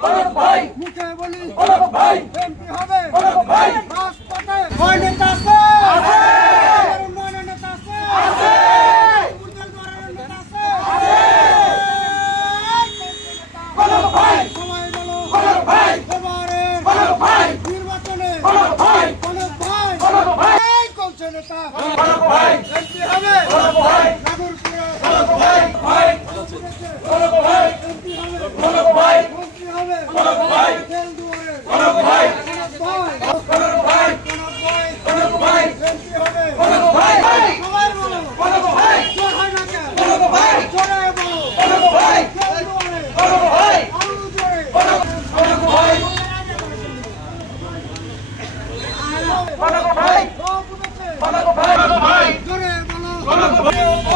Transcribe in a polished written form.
মুখে বলি এমপি হবে রাজপথে কয় নেতা আছে উন্নয়নের নেতা আছে নেতা আছে সবাই বলো এবারে নির্বাচনে কৌশল নেতা এমপি হবে নাগরপুরে এমপি হবে জোরে বলো